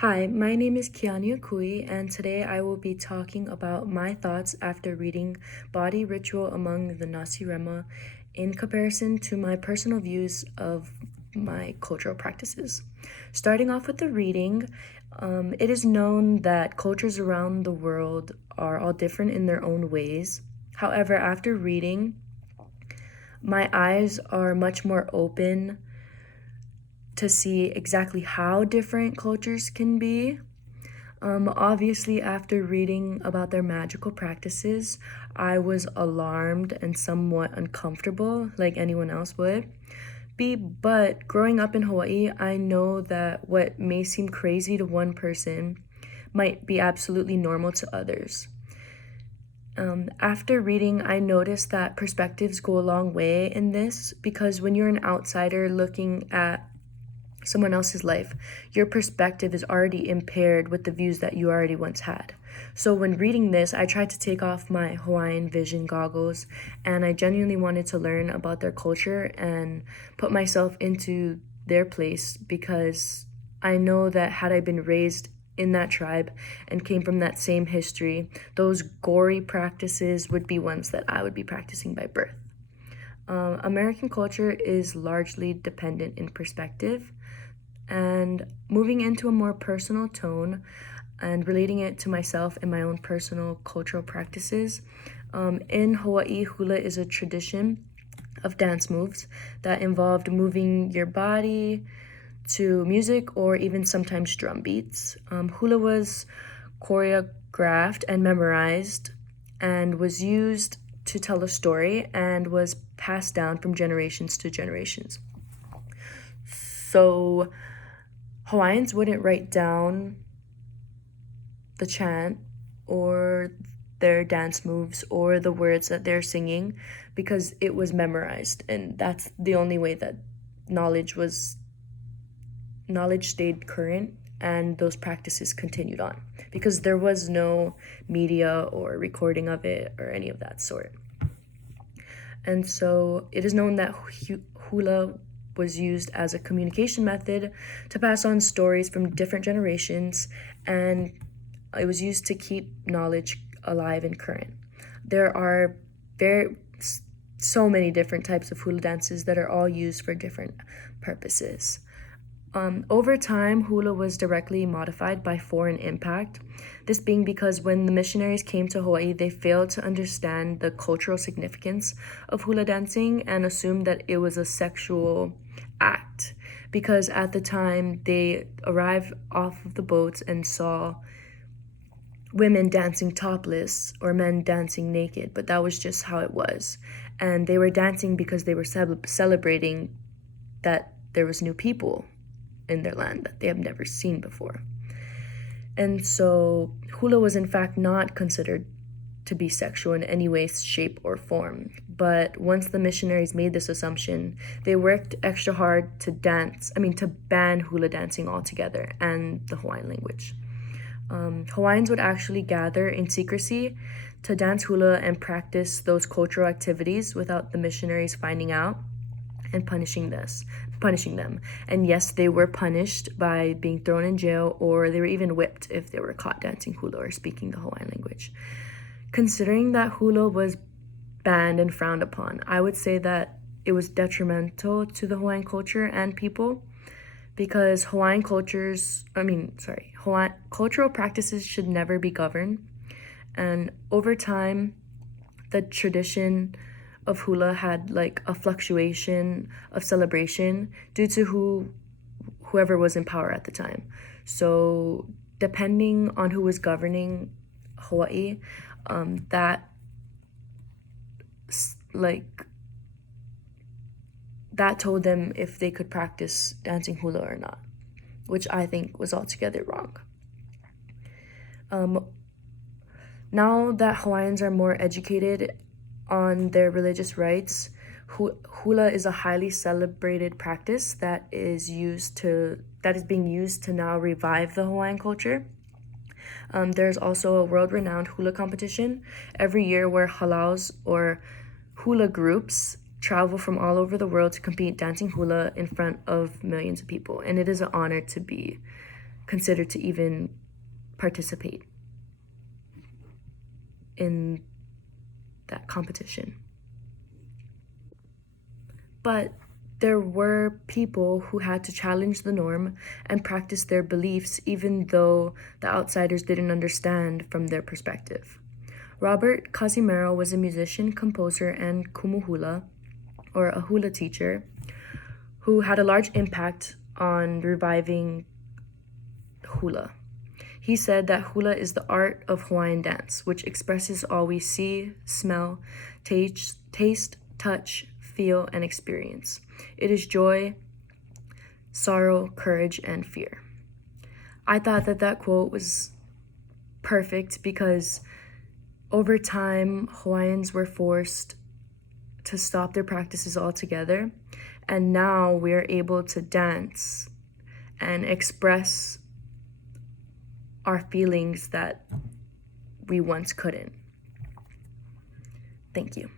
Hi, my name is Kiani Akui, and today I will be talking about my thoughts after reading Body Ritual Among the Nasi Rema in comparison to my personal views of my cultural practices. Starting off with the reading, it is known that cultures around the world are all different in their own ways. However, after reading, my eyes are much more open to see exactly how different cultures can be. Obviously, after reading about their magical practices, I was alarmed and somewhat uncomfortable, like anyone else would be. But growing up in Hawaii, I know that what may seem crazy to one person might be absolutely normal to others. After reading, I noticed that perspectives go a long way in this because when you're an outsider looking at someone else's life, your perspective is already impaired with the views that you already once had. So when reading this, I tried to take off my Hawaiian vision goggles and I genuinely wanted to learn about their culture and put myself into their place because I know that had I been raised in that tribe and came from that same history, those gory practices would be ones that I would be practicing by birth. American culture is largely dependent in perspective, and moving into a more personal tone and relating it to myself and my own personal cultural practices. In Hawaii, hula is a tradition of dance moves that involved moving your body to music or even sometimes drum beats. Hula was choreographed and memorized and was used to tell a story and was passed down from generations to generations. So Hawaiians wouldn't write down the chant or their dance moves or the words that they're singing because it was memorized, and that's the only way that knowledge stayed current and those practices continued on because there was no media or recording of it or any of that sort. And so it is known that hula was used as a communication method to pass on stories from different generations, and it was used to keep knowledge alive and current. There are very so many different types of hula dances that are all used for different purposes. Over time, hula was directly modified by foreign impact. This being because when the missionaries came to Hawaii, they failed to understand the cultural significance of hula dancing and assumed that it was a sexual act. Because at the time, they arrived off of the boats and saw women dancing topless or men dancing naked, but that was just how it was. And they were dancing because they were celebrating that there was new people in their land that they have never seen before. And so hula was in fact not considered to be sexual in any way, shape, or form. But once the missionaries made this assumption, they worked extra hard to ban hula dancing altogether and the Hawaiian language. Hawaiians would actually gather in secrecy to dance hula and practice those cultural activities without the missionaries finding out and punishing them. And yes, they were punished by being thrown in jail, or they were even whipped if they were caught dancing hula or speaking the Hawaiian language. Considering that hula was banned and frowned upon, I would say that it was detrimental to the Hawaiian culture and people because Hawaiian cultural practices should never be governed. And over time, the tradition of hula had like a fluctuation of celebration due to whoever was in power at the time. So depending on who was governing Hawaii, that like that told them if they could practice dancing hula or not, which I think was altogether wrong. Now that Hawaiians are more educated on their religious rites, hula is a highly celebrated practice that is being used to now revive the Hawaiian culture. There's also a world-renowned hula competition every year where halaus or hula groups travel from all over the world to compete dancing hula in front of millions of people, and it is an honor to be considered to even participate in that competition. But there were people who had to challenge the norm and practice their beliefs even though the outsiders didn't understand from their perspective. Robert Casimiro was a musician, composer, and kumuhula, or a hula teacher, who had a large impact on reviving hula. He said that hula is the art of Hawaiian dance, which expresses all we see, smell, taste, touch, feel, and experience. It is joy, sorrow, courage, and fear. I thought that quote was perfect because over time, Hawaiians were forced to stop their practices altogether, and now we are able to dance and express our feelings that we once couldn't. Thank you.